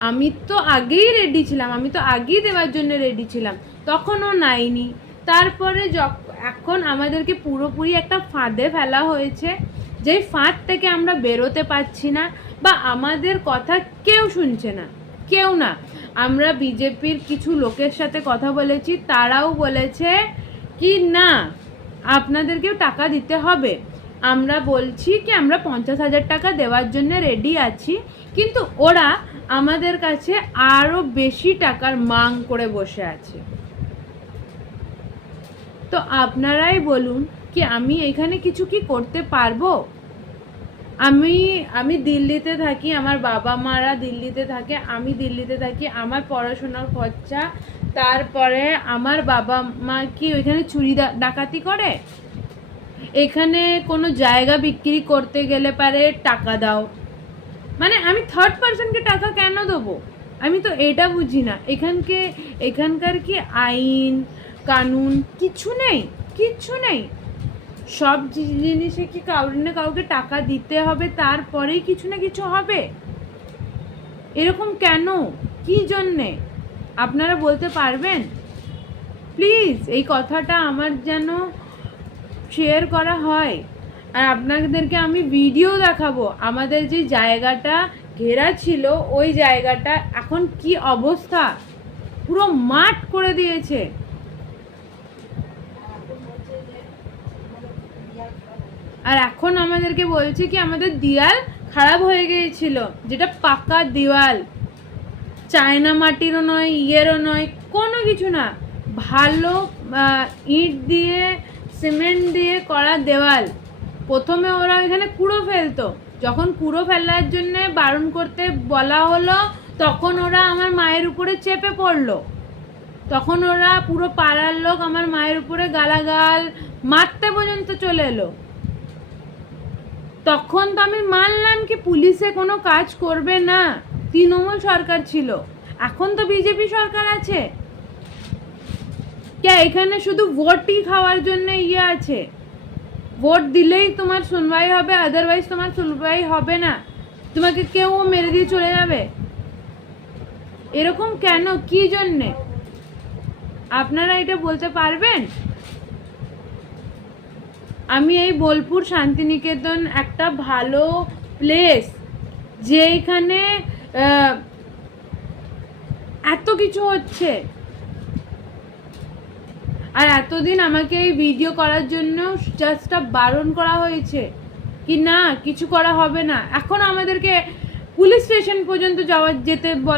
আমি তো আগেই রেডি ছিলাম, আমি তো আগেই দেওয়ার জন্য রেডি ছিলাম, তখনও নাইনি। তারপরে এখন আমাদেরকে পুরোপুরি একটা ফাঁদে ফেলা হয়েছে, যেই ফাঁদ থেকে আমরা বেরোতে পারছি না, বা আমাদের কথা কেউ শুনছে না, কেউ না। আমরা বিজেপির কিছু লোকের সাথে কথা বলেছি, তারাও বলেছে কি না আপনাদেরকেও টাকা দিতে হবে। আমরা বলছি কি আমরা 50,000 টাকা দেওয়ার জন্য রেডি আছি, কিন্তু ওরা আমাদের কাছে আরো বেশি টাকার মাং করে বসে আছে। তো আপনারাই বলুন কি আমি এখানে কিছু কি করতে পারবো? আমি দিল্লিতে থাকি, আমার বাবা মারা দিল্লিতে থাকে, আমি দিল্লিতে থাকি, আমার পড়াশোনার খরচা, তারপরে আমার বাবা মা কি ওইখানে চুরি ডাকাতি করে? এখানে কোনো জায়গা বিক্রি করতে গেলে পারে টাকা দাও, মানে আমি থার্ড পার্সনকে টাকা কেন দেবো? আমি তো এটা বুঝি না। এখানকার কি আইন কানুন কিছু নেই, কিচ্ছু নেই। সব জিনিসে কি কাউকে না কাউকে টাকা দিতে হবে, তারপরেই কিছু না কিছু হবে? এরকম কেন, কি জন্যে আপনারা বলতে পারবেন? প্লিজ এই কথাটা আমার যেন শেয়ার করা হয়। আর আপনাদেরকে আমি ভিডিও দেখাবো, আমাদের যে জায়গাটা ঘেরা ছিল ওই জায়গাটা এখন কি অবস্থা, পুরো মাঠ করে দিয়েছে। আর এখন আমাদেরকে বলছে কি আমাদের দেয়াল খারাপ হয়ে গিয়েছিল, যেটা পাকা দেওয়াল, চায়না মাটিরও নয়, ইয়েরও নয়, কোনো কিছু না, ভালো ইট দিয়ে সিমেন্ট দিয়ে করা দেওয়াল। প্রথমে ওরা এখানে কুড়ো ফেলতো, যখন কুড়ো ফেলার জন্য বারণ করতে বলা হলো তখন ওরা আমার মায়ের উপরে চেপে পড়লো, তখন ওরা পুরো পাড়ার লোক আমার মায়ের উপরে গালাগাল মারতে পর্যন্ত চলে এলো। তখন তো আমি মানলাম কি পুলিশে কোনো কাজ করবে না, তৃণমূল সরকার ছিল, এখন তো বিজেপি সরকার আছে। কে এখানে শুধু ভোটই খাওয়ার জন্য ইয়ে আছে, ভোট দিলেই তোমার শুনবাই হবে, আদারওয়াইজ তোমার শুনবাই হবে না, তোমাকে কেউ মেরে দিয়ে চলে যাবে? এরকম কেন, কি জন্যে আপনারা এটা বলতে পারবেন? আমি এই বোলপুর শান্তিনিকেতন একটা ভালো প্লেস, যেখানে এত কিছু হচ্ছে, আর এতদিন আমাকে এই ভিডিও করার জন্য জাস্ট বারণ করা হয়েছে কি না কিছু করা হবে না। এখন আমাদেরকে পুলিশ স্টেশন পর্যন্ত যেতে